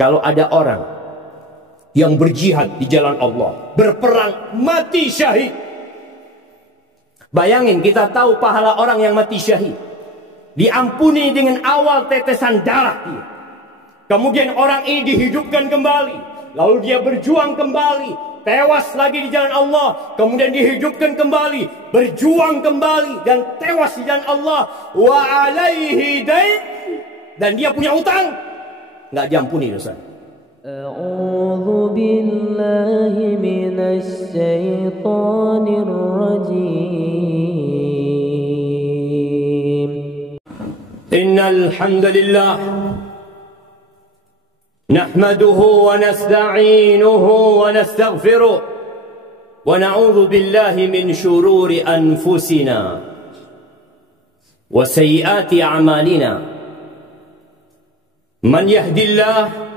Kalau ada orang yang berjihad di jalan Allah, berperang, mati syahid. Bayangin, kita tahu pahala orang yang mati syahid diampuni dengan awal tetesan darah dia. Kemudian orang ini dihidupkan kembali, lalu dia berjuang kembali, tewas lagi di jalan Allah, kemudian dihidupkan kembali, berjuang kembali, dan tewas di jalan Allah. Wa alaihi dain, dan dia punya utang, nggak diampuni dosa. A'udzu billahi minasy syaithanir rajim. Innal hamdalillah nahmaduhu wa nasta'inuhu wa nastaghfiruh wa na'udzu billahi min shururi anfusina wa sayyiati a'malina. Man yahdihillahu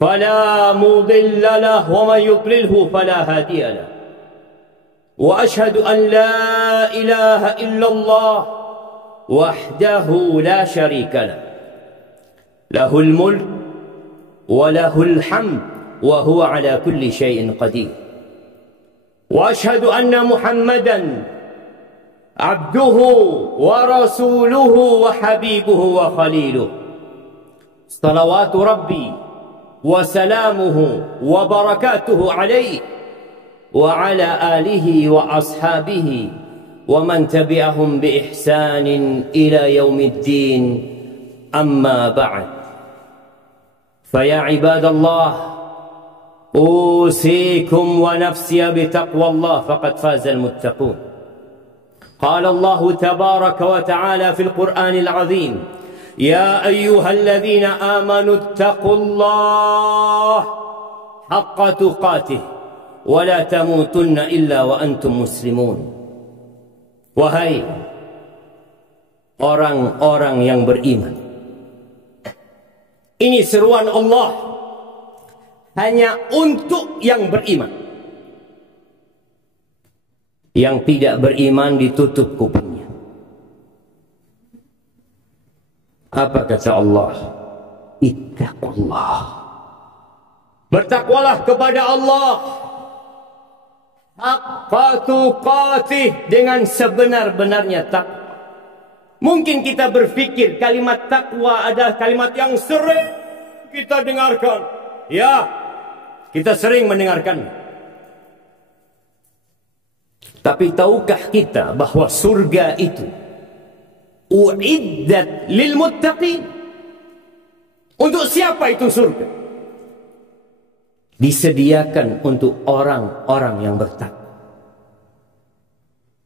فلا مضل له ومن يضلله فلا هادي له وأشهد أن لا إله إلا الله وحده لا شريك له له الملك وله الحمد وهو على كل شيء قدير وأشهد أن محمدا عبده ورسوله وحبيبه وخليله صلوات ربي وسلامه وبركاته عليه وعلى آله وأصحابه ومن تبعهم بإحسان إلى يوم الدين. أما بعد، فيا عباد الله، أوصيكم ونفسي بتقوى الله فقد فاز المتقون. قال الله تبارك وتعالى في القرآن العظيم: يا أيها الذين آمنوا اتقوا الله حق تقاته ولا تموتن إلا وأنتم مسلمون. Wahai orang-orang yang beriman, ini seruan Allah hanya untuk yang beriman. Yang tidak beriman ditutup kupingnya. Apa kata Allah? Ittaqullah. Bertakwalah kepada Allah haqqa tuqatih, dengan sebenar-benarnya takwa. Mungkin kita berpikir kalimat takwa adalah kalimat yang sering kita dengarkan. Ya, kita sering mendengarkannya. Tapi tahukah kita bahwa surga itu uiddat lil muttaqin? Untuk siapa itu surga? Disediakan untuk orang-orang yang bertakwa.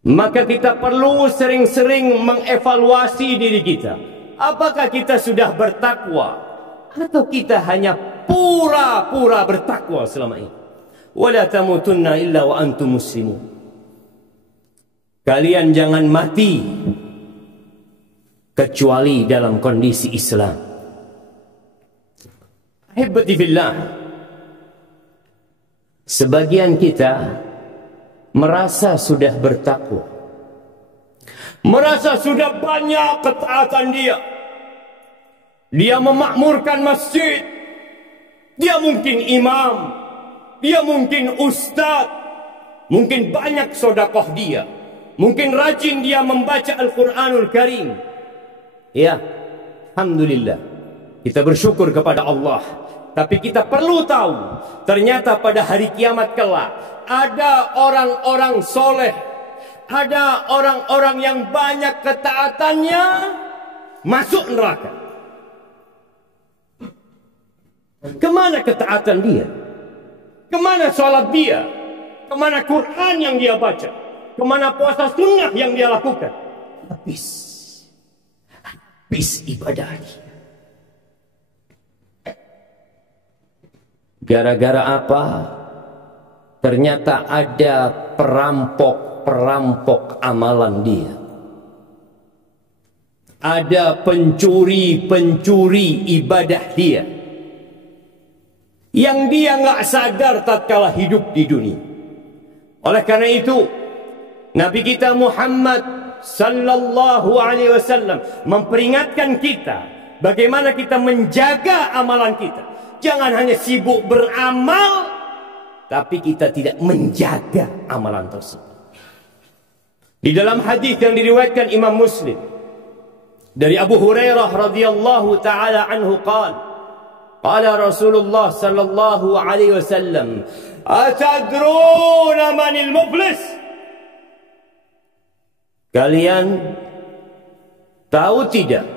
Maka kita perlu sering-sering mengevaluasi diri kita. Apakah kita sudah bertakwa atau kita hanya pura-pura bertakwa selama ini? Wala tamutunna illa wa antum muslimun. Kalian jangan mati kecuali dalam kondisi Islam. Ahibati fillah, sebagian kita merasa sudah bertakwa, merasa sudah banyak ketaatan dia. Dia memakmurkan masjid, dia mungkin imam, dia mungkin ustaz, mungkin banyak sedekah dia, mungkin rajin dia membaca Al-Quranul Karim. Ya, alhamdulillah, kita bersyukur kepada Allah. Tapi kita perlu tahu, ternyata pada hari kiamat kelak ada orang-orang soleh, ada orang-orang yang banyak ketaatannya masuk neraka. Kemana ketaatan dia? Kemana sholat dia? Kemana Quran yang dia baca? Kemana puasa sunnah yang dia lakukan? Habis ibadahnya. Gara-gara apa? Ternyata ada perampok-perampok amalan dia. Ada pencuri-pencuri ibadah dia, yang dia nggak sadar tatkala hidup di dunia. Oleh karena itu, Nabi kita Muhammad sallallahu alaihi wasallam memperingatkan kita bagaimana kita menjaga amalan kita, Jangan hanya sibuk beramal, tapi kita tidak menjaga amalan tersebut. Di dalam hadis yang diriwayatkan Imam Muslim dari Abu Hurairah radhiyallahu taala anhu qala Rasulullah sallallahu alaihi wasallam, "Atadruna manil muflis?" Kalian tahu tidak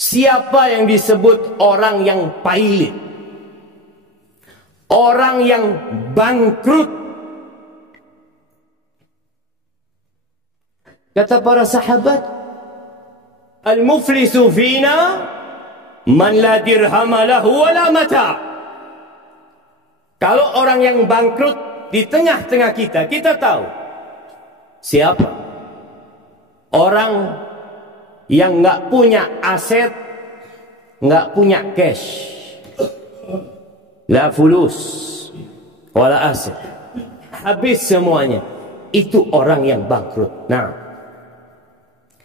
siapa yang disebut orang yang pailit, orang yang bangkrut? Kata para sahabat, "Al-muflisu fina man la dirhama lahu wa la mata." Kalau orang yang bangkrut di tengah-tengah kita, kita tahu siapa? Orang yang nggak punya aset, nggak punya cash, la fulus, wala aset, habis semuanya. Itu orang yang bangkrut. Nah,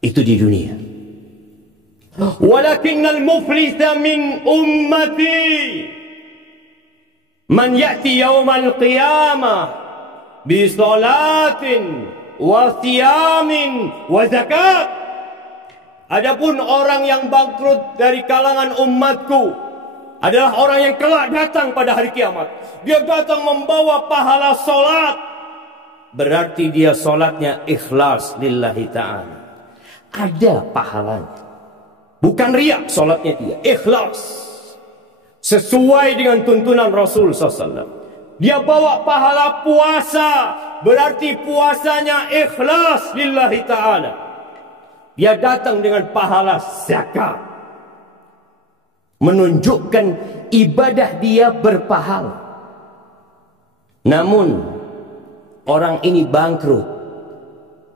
itu di dunia. Walakinnal muflisa min ummati man ya'ti yawmal qiyamah bi salatin wa siyamin wa zakat. Adapun orang yang bangkrut dari kalangan umatku adalah orang yang kelak datang pada hari kiamat. Dia datang membawa pahala solat. Berarti dia solatnya ikhlas lillahi ta'ala. Ada pahalanya. Bukan riak solatnya dia. Ikhlas. Sesuai dengan tuntunan Rasul SAW. Dia bawa pahala puasa. Berarti puasanya ikhlas lillahi ta'ala. Dia datang dengan pahala zakat. Menunjukkan ibadah dia berpahala. Namun orang ini bangkrut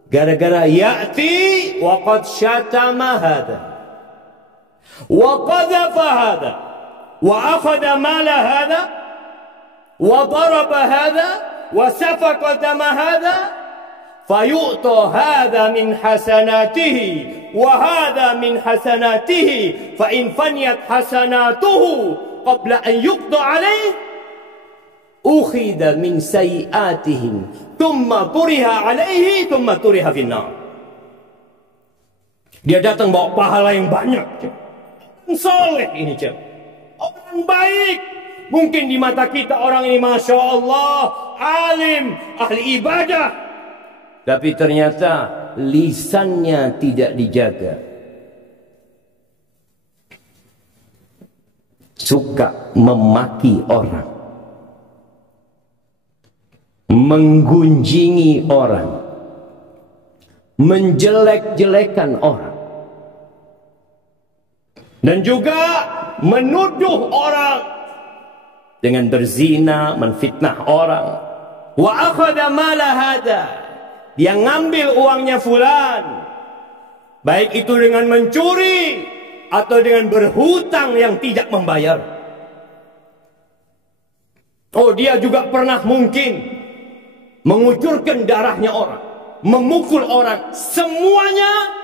gara-gara ya'ti wa qad syatama hadha wa qadhafa hadha wa akhadha mala hadha wa daraba hadha wa safaqa dama hadha fayu'ta hadha min hasanatihi wa hadha min hasanatihi fa in faniyat hasanatuhu qabla an yuqda alayhi ukhidha min sayiatihim thumma turiha alaihi thumma turiha finnar. Dia datang bawa pahala yang banyak. Soleh ini, orang baik. Mungkin di mata kita orang ini Masya Allah alim, ahli ibadah, tapi ternyata lisannya tidak dijaga. Suka memaki orang, menggunjingi orang, menjelek-jelekan orang, dan juga menuduh orang dengan berzina, menfitnah orang. Wa akhadha mala hada, dia ngambil uangnya fulan, baik itu dengan mencuri atau dengan berhutang yang tidak membayar. Oh, dia juga pernah mungkin mengucurkan darahnya orang, memukul orang. Semuanya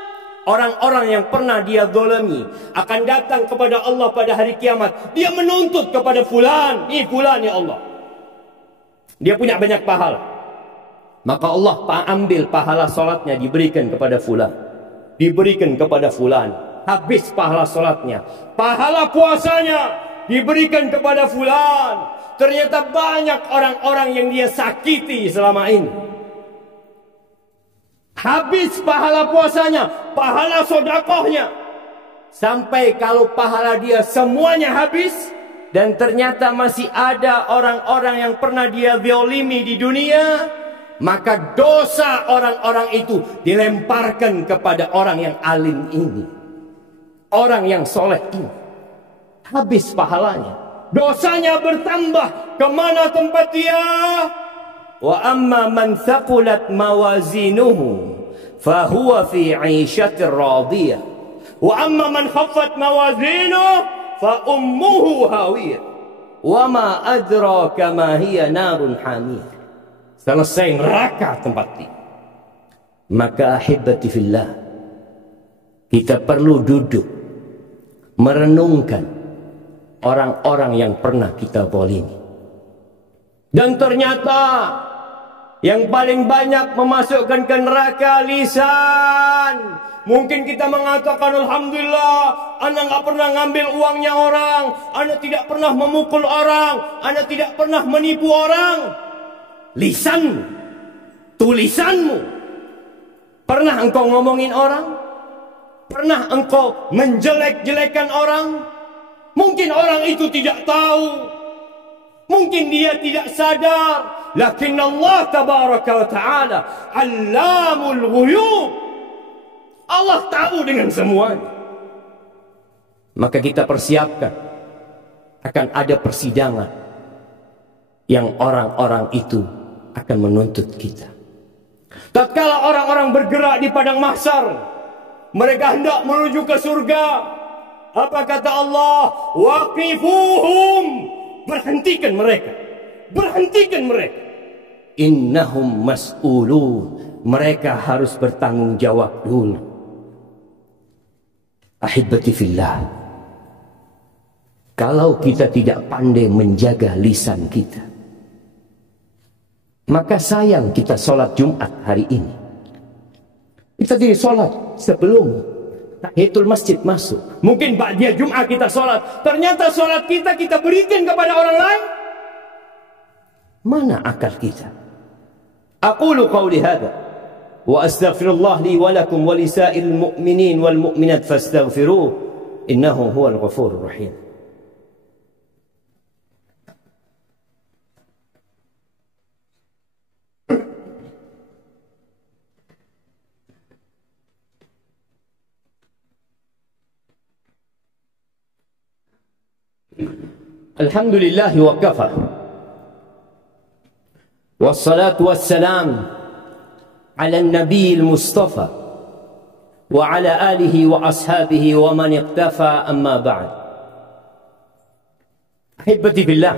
orang-orang yang pernah dia zalimi akan datang kepada Allah pada hari kiamat. Dia menuntut kepada fulan, ini fulan ya Allah. Dia punya banyak pahala. Maka Allah ambil pahala salatnya diberikan kepada fulan, diberikan kepada fulan. Habis pahala salatnya. Pahala puasanya diberikan kepada fulan. Ternyata banyak orang-orang yang dia sakiti selama ini. Habis pahala puasanya, pahala sodakohnya. Sampai kalau pahala dia semuanya habis, dan ternyata masih ada orang-orang yang pernah dia zalimi di dunia, maka dosa orang-orang itu dilemparkan kepada orang yang alim ini, orang yang soleh ini. Habis pahalanya, dosanya bertambah. Kemana tempat dia? Wa amma man thaqulat mawazinuhu fahuwa fi 'ishatir radiyah wa amma man khaffat mawazinuhu fa ummuhu hawiyah wa ma adraka ma hiya narun hamiyah. Selesai neraka tempat dia. Maka ahibati fillah, kita perlu duduk merenungkan orang-orang yang pernah kita zalimi. Dan ternyata yang paling banyak memasukkan ke neraka lisan. Mungkin kita mengatakan, alhamdulillah, ana nggak pernah ngambil uangnya orang, ana tidak pernah memukul orang, ana tidak pernah menipu orang. Lisanmu, tulisanmu, pernah engkau ngomongin orang? Pernah engkau menjelek-jelekan orang? Mungkin orang itu tidak tahu, mungkin dia tidak sadar. Lakin Allah tabaraka wa ta'ala Allamul ghuyub, Allah tahu dengan semuanya. Maka kita persiapkan, akan ada persidangan yang orang-orang itu akan menuntut kita. Tatkala orang-orang bergerak di padang mahsyar, mereka hendak menuju ke surga, apa kata Allah? Waqifuhum, berhentikan mereka, berhentikan mereka. Innahum mas'ulun, mereka harus bertanggung jawab dulu. Ahibati fillah, kalau kita tidak pandai menjaga lisan kita, maka sayang kita sholat Jumat hari ini. Kita tidak sholat sebelum tahiyatul masjid masuk. Mungkin ba'da Jumat kita sholat, ternyata sholat kita berikan kepada orang lain. Mana akal kita? Aqulu qawli hadha wa astaghfirullah li wa lakum wa lisa'il mu'minin wal mu'minat fastaghfiruh innahu huwal ghafurur rahim. Alhamdulillah wa kafa, wassalatu wassalam ala nabi al-mustafa wa ala alihi wa ashabihi wa man iqtafa, amma ba'd. Ahibati billah,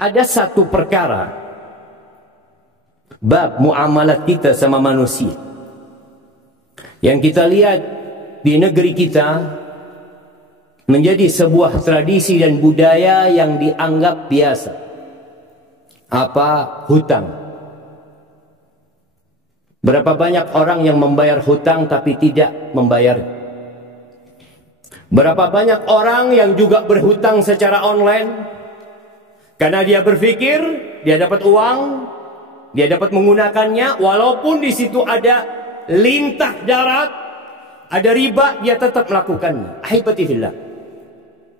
ada satu perkara bab muamalat kita sama manusia yang kita lihat di negeri kita menjadi sebuah tradisi dan budaya yang dianggap biasa. Apa? Hutang. Berapa banyak orang yang membayar hutang tapi tidak membayar? Berapa banyak orang yang juga berhutang secara online karena dia berpikir dia dapat uang, dia dapat menggunakannya, walaupun di situ ada lintah darat, ada riba, dia tetap melakukannya. Ahibati fillah,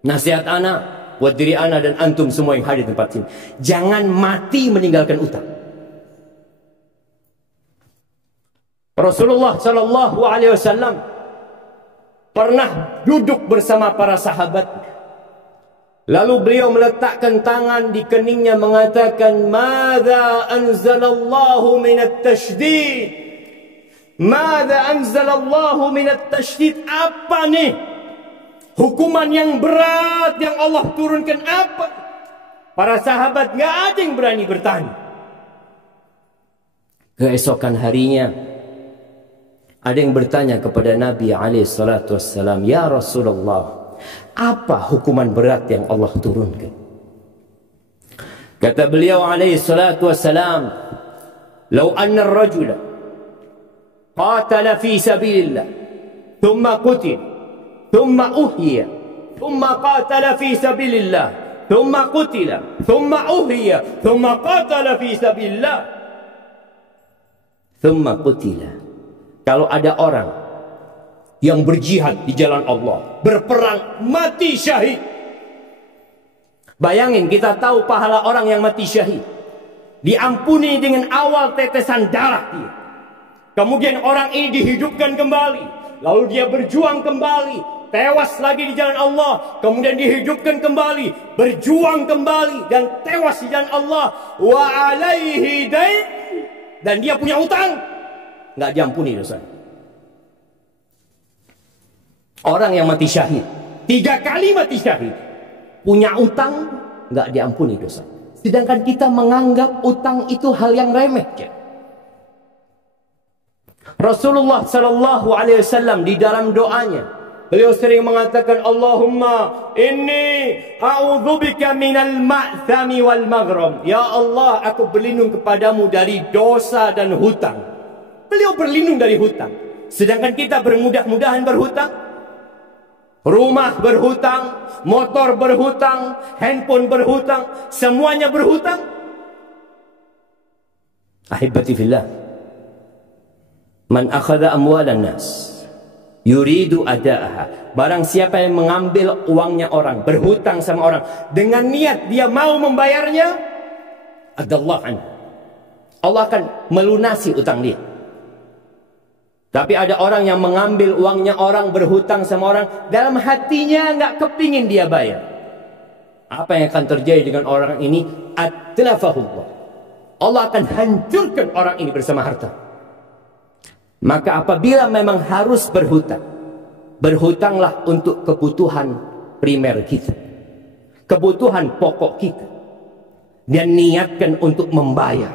nasihat anak buat diri anak dan antum semua yang hadir di tempat ini, jangan mati meninggalkan utang. Rasulullah sallallahu alaihi wasallam pernah duduk bersama para sahabat, lalu beliau meletakkan tangan di keningnya mengatakan, "Madza anzalallahu minat tasydid? Madza anzalallahu minat tasydid?" Apa nih hukuman yang berat yang Allah turunkan? Apa? Para sahabat nggak ada yang berani bertanya. Keesokan harinya ada yang bertanya kepada Nabi SAW, "Ya Rasulullah, apa hukuman berat yang Allah turunkan?" Kata beliau SAW, "Lau anna ar-rajula qatala fi sabilillah, thumma qutil, thumma uhyiya, thumma qatala fi sabilillah, thumma qutila, thumma uhyiya, thumma qatala fi sabilillah, thumma qutila." Kalau ada orang yang berjihad di jalan Allah, berperang, mati syahid. Bayangin, kita tahu pahala orang yang mati syahid diampuni dengan awal tetesan darah dia. Kemudian orang ini dihidupkan kembali, lalu dia berjuang kembali, tewas lagi di jalan Allah, kemudian dihidupkan kembali, berjuang kembali dan tewas di jalan Allah. Wa alaihi dain, dan dia punya utang, nggak diampuni dosa. Orang yang mati syahid 3 kali mati syahid, punya utang, nggak diampuni dosa. Sedangkan kita menganggap utang itu hal yang remeh. Rasulullah sallallahu alaihi wasallam di dalam doanya Beliau sering mengatakan, Allahumma inni a'udzubika minal ma'thami wal maghram. Ya Allah, aku berlindung kepadamu dari dosa dan hutang. Beliau berlindung dari hutang. Sedangkan kita bermudah-mudahan berhutang. Rumah berhutang, motor berhutang, handphone berhutang, semuanya berhutang. Ahibati fillah, man akhadha amwalan nas yuridu ada'aha. Barang siapa yang mengambil uangnya orang, berhutang sama orang dengan niat dia mau membayarnya, adallah anhu, Allah akan melunasi utang dia. Tapi ada orang yang mengambil uangnya orang, berhutang sama orang, dalam hatinya nggak kepingin dia bayar. Apa yang akan terjadi dengan orang ini? Atlafahullah, Allah akan hancurkan orang ini bersama harta. Maka apabila memang harus berhutang, berhutanglah untuk kebutuhan primer kita, kebutuhan pokok kita, dan niatkan untuk membayar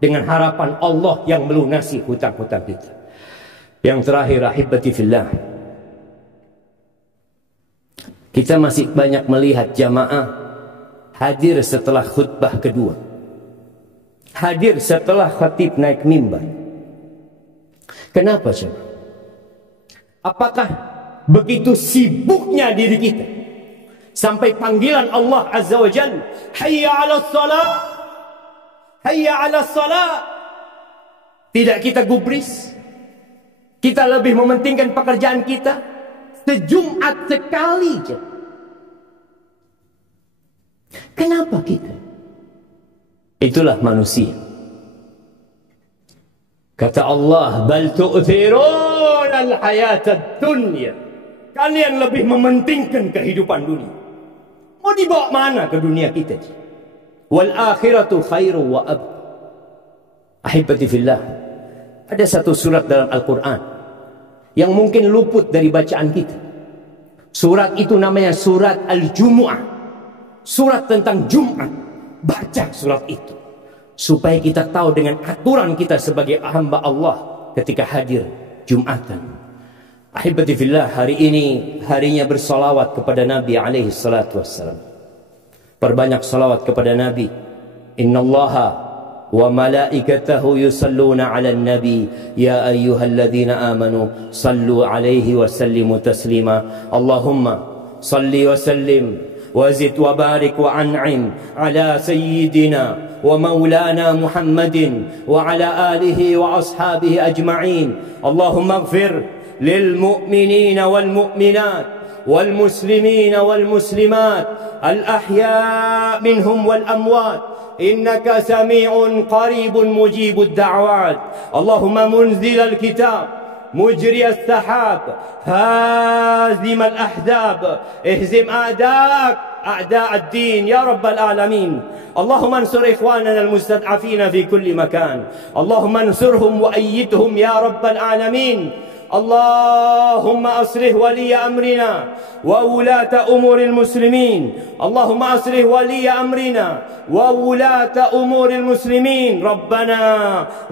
dengan harapan Allah yang melunasi hutang-hutang kita. Yang terakhir, ahibati fillah, kita masih banyak melihat jamaah hadir setelah khutbah kedua, hadir setelah khatib naik mimbar. Kenapa coba? Apakah begitu sibuknya diri kita sampai panggilan Allah Azza wa Jalla, hayya 'alas salat, hayya 'alas salat, tidak kita gubris? Kita lebih mementingkan pekerjaan kita sejumat sekali saja. Kenapa kita? Itulah manusia. Kata Allah, bal tu'thirun al-hayatad dunya. Kalian lebih mementingkan kehidupan dunia. Mau dibawa mana ke dunia kita? Wal akhiratu khairu wa abqa. Ahibati fillah, ada satu surat dalam Al-Quran yang mungkin luput dari bacaan kita. Surat itu namanya surat Al-Jumu'ah, surat tentang Jumat. Baca surat itu supaya kita tahu dengan aturan kita sebagai hamba Allah ketika hadir Jumatan. Ahibati fillah, hari ini harinya bersalawat kepada Nabi alaihi salatu wassalam. Perbanyak salawat kepada Nabi. Innallaha wa malaikatahu yusalluna 'alan nabi ya ayyuhalladzina amanu sallu 'alaihi wa sallimu taslima. Allahumma salli wa sallim wa zid wa barik wa an'im 'ala sayyidina wa maulana Muhammadin wa 'ala alihi wa ashabihi ajma'in. Allahumma ighfir lil mu'minina wal mu'minat wal muslimina wal muslimat al ahya' minhum wal amwat إنك سميع قريب مجيب الدعوات. اللهم منزل الكتاب مجري السحاب هازم الأحزاب اهزم أعداءك أعداء الدين يا رب العالمين. اللهم انصر إخواننا المستضعفين في كل مكان. اللهم انصرهم وأيدهم يا رب العالمين. اللهم أصلح ولي أمرنا وولاة أمور المسلمين. اللهم أصلح ولي أمرنا وولاة أمور المسلمين. ربنا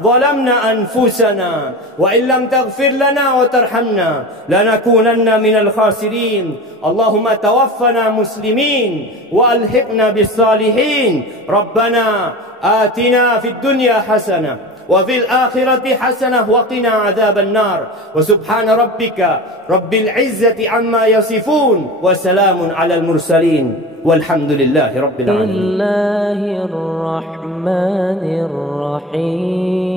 ظلمنا أنفسنا وإن لم تغفر لنا وترحمنا لنكونن من الخاسرين. اللهم توفنا مسلمين وألحقنا بالصالحين. ربنا آتنا في الدنيا حسنة وفي الآخرة حسنة وقنا عذاب النار. وسبحان ربك رب العزة عما يصفون وسلام على المرسلين والحمد لله رب العالمين. بسم الله الرحمن الرحيم.